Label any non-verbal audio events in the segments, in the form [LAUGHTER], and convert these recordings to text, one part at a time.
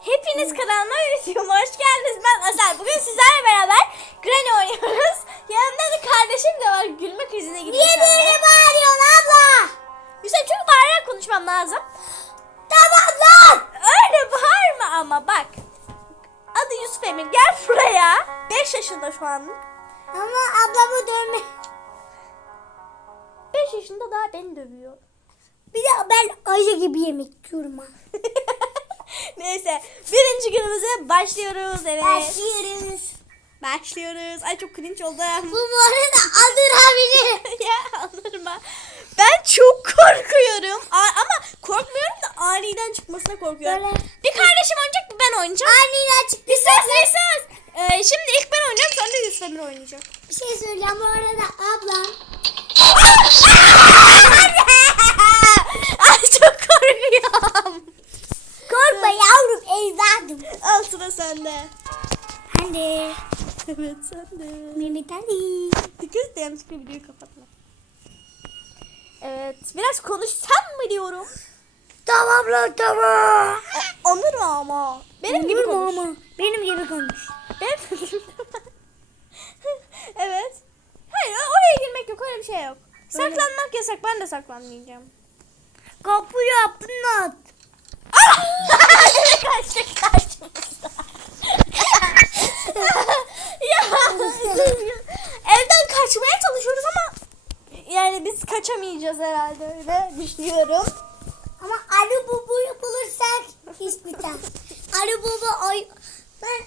Hepiniz kanalıma videoma hoş geldiniz. Ben Azel. Bugün sizlerle beraber Granny oynuyoruz. [LAUGHS] Yanımda da kardeşim de var. Gülme krizine giriyor. Niye böyle bağırıyorsun abla? Yusuf çünkü bağırarak konuşmam lazım. Tamam lan. Öyle bağırma ama bak. Adı Yusuf Emir. Gel buraya. 5 yaşında şu an. Ama ablamı dövme. 5 yaşında daha beni dövüyor. Bir de ben ayı gibi yemek yiyorum ha. [LAUGHS] Neyse. Birinci günümüze başlıyoruz. Evet. Başlıyoruz. Başlıyoruz. Ay çok cringe oldu. Bu bu arada aldırabilir. [LAUGHS] ya alırma. Ben çok korkuyorum. A- ama korkmuyorum da aniden çıkmasına korkuyorum. Böyle. Bir kardeşim oynayacak bir ben oynayacağım. Aniden çıktı. Bir ses bir ses. Ee, şimdi ilk ben oynayacağım sonra da Yusuf Emir oynayacak. Bir şey söyleyeceğim bu arada ablam. Ay çok korkuyorum. Evladım. Al sıra sende. Hadi. Evet sende. Mehmet Ali. Dikkat et yanlışlıkla videoyu kapatma. Evet biraz konuşsam mı diyorum. Tamam lan tamam. E, Onur ama? Benim gibi Benim konuş. ama. Benim gibi konuş. Ben [LAUGHS] evet. Hayır oraya girmek yok öyle bir şey yok. Böyle. Saklanmak yasak ben de saklanmayacağım. Kapıyı at. [LAUGHS] Kaçtık karşımızda. ya evden kaçmaya çalışıyoruz ama yani biz kaçamayacağız herhalde öyle düşünüyorum. Ama Ali Bubu'yu bulursak biter. Ali Bubu ay ben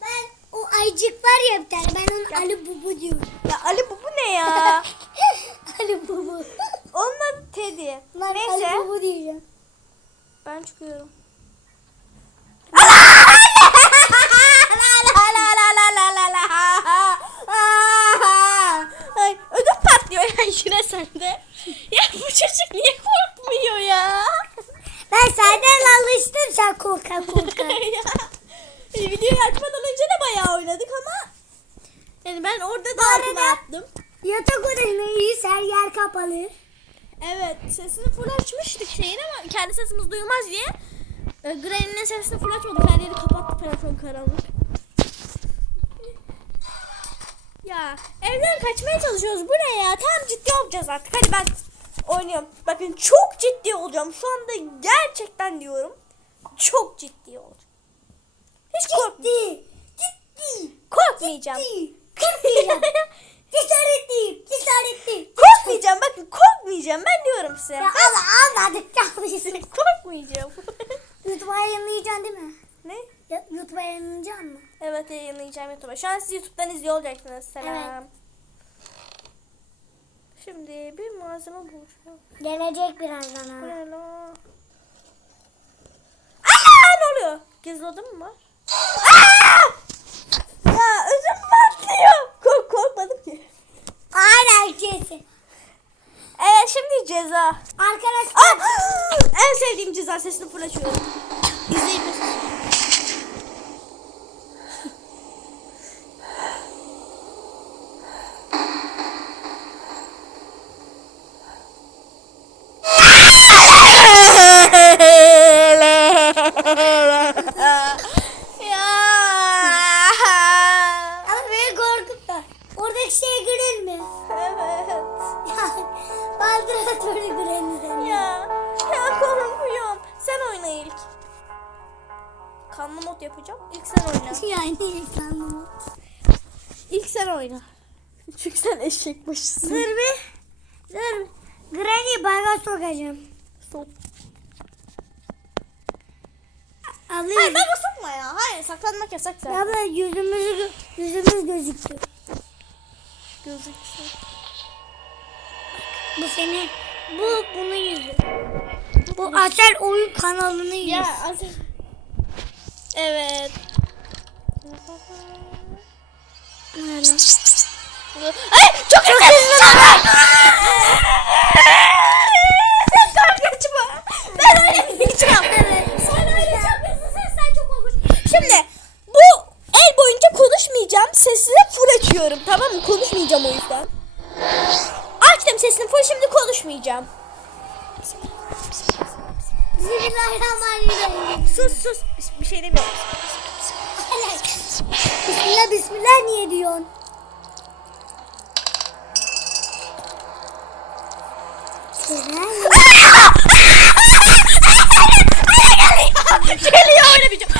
ben o aycık var ya bir tane ben ona Ali Bubu diyorum. Ya Ali bu ne ya? [LAUGHS] Ali Bubu. Onun adı Teddy. Ben Neyse Ali Bubu diyeceğim. ben çıkıyorum. Ay, ödüm patlıyor ya yine sende. Ya bu çocuk niye korkmuyor ya? Ben senden alıştım [LAUGHS] ya. Hani videoyu açmadan önce de bayağı oynadık ama yani ben orada da arada- yaptım. Yatak odasındayız her yer kapalı. Evet sesini full açmıştık şeyin ama kendi sesimiz duyulmaz diye e, Granny'nin sesini full açmadık. Her yeri kapattık telefon karanlık. Ya evden kaçmaya çalışıyoruz. Bu ne ya? Tamam ciddi olacağız artık. Hadi ben oynuyorum. Bakın çok ciddi olacağım. Şu anda gerçekten diyorum. Çok ciddi olacağım. Hiç korkmayacağım. Ciddi. Korkmayacağım. Ciddi. Korkmayacağım. [LAUGHS] Cesaretliyim. Cesaretliyim. Korkmayacağım. Bakın korkmayacağım. Ben diyorum size. Ya Allah Allah yanlışsın. Korkmayacağım. [LAUGHS] YouTube'a yayınlayacaksın değil mi? ne? Ya, YouTube'a yayınlayacaksın mı? Evet yayınlayacağım YouTube'a. Şu an siz YouTube'dan izliyor olacaksınız. Selam. Evet. Şimdi bir malzeme bulacağım. Gelecek birazdan Bu ha. ne lan? Oluyor? Gizli oda mı? Aa! Ya özüm patlıyor. Kork korkmadım ki. Aynen şeysi. Evet şimdi ceza. Arkadaşlar Aa! En sevdiğim ceza sesini full açıyorum. İzleyebilirsiniz. Kanlı mod yapacağım. İlk sen oyna. [LAUGHS] Yani sandım. İlk sen oyna. [LAUGHS] Çünkü sen eşek başısın. Dur bir. Dur. Granny baga sokacağım. Sok. Alayım. Hayır bana sokma ya. Hayır saklanmak yasak sen. Abla yüzümüz, yüzümüz gözüktü. Gözüksün. Bu seni, bu bunun yüzü. Bu Asel oyun kanalının yüzü. Ya az Evet. Ay çok çok Sen kaçma. Ben oynayacağım. Sen oynayacaksın. Sen çok korkunç. Şimdi bu el boyunca konuşmayacağım. Sesini full açıyorum. Tamam mı? Konuşmayacağım o yüzden. Açtım sesini full şimdi konuşmayacağım. Bismillahirrahmanirrahim. Sus sus. Bir, şey demiyorum. Bismillah bismillah niye diyorsun? Geliyor oynamayacağım.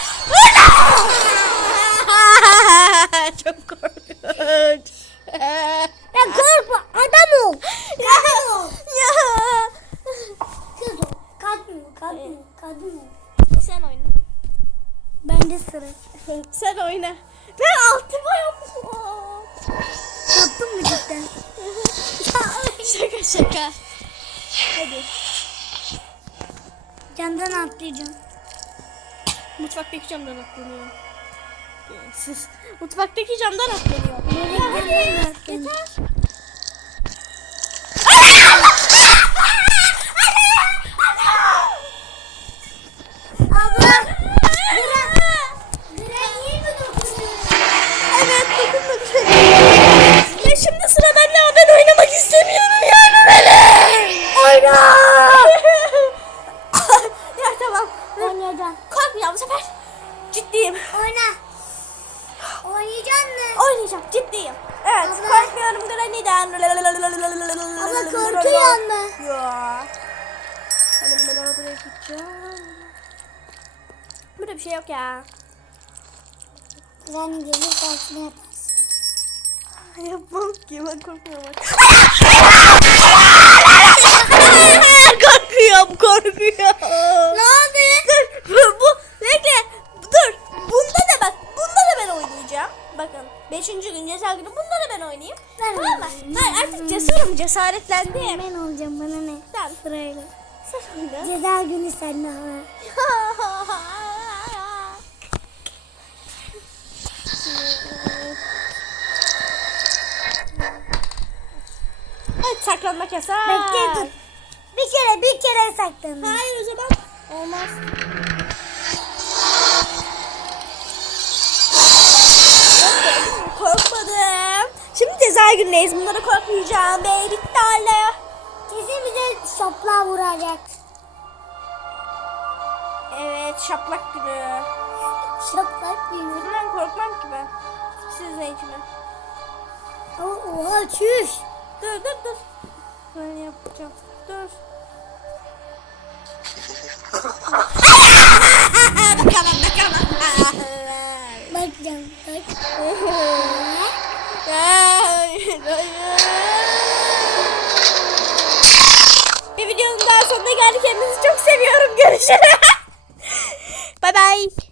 Sıra. Sen oyna. Ben altıma yaptım. Yaptın mı cidden? [LAUGHS] şaka şaka. Hadi. Camdan atlayacağım. Mutfaktaki camdan atlanıyorum. Sus. Mutfaktaki camdan atlanıyorum. Nereye hadi. Yeter. Oyna. Oynayacaksın mı? Oynayacağım ciddiyim. Evet Abla. korkmuyorum Granny'den. Abla korkuyor mu? Ya. Hadi ben oraya gideceğim. Burada bir şey yok ya. Granny gelir dersini yaparsın. Yapmam ki ben korkmuyorum. [LAUGHS] korkuyorum korkuyorum. Ne oldu? Dur bu bekle 5. gün ceza günü bunda da ben oynayayım. Ben tamam mı? Hayır artık cesurum cesaretlendim. Ben olacağım bana ne? Sen Sırayla. oyna. Ceza günü seninle ama. Evet saklanmak yasak. Bekle dur. Bir kere bir kere saklanın. Hayır o zaman olmaz. Şimdi ceza günündeyiz. Bunlara korkmayacağım. Be bitti Kesin bize şopla vuracak. Evet şaplak günü. Şoplak günü. Bundan korkmam ki ben. Siz ne için? Oha çüş. Dur dur dur. Böyle yapacağım. Dur. bakalım bakalım. Bakacağım. Bak. [LAUGHS] Hayır, hayır. Geldik. Kendinizi çok seviyorum. Görüşürüz. [LAUGHS] Bye bye.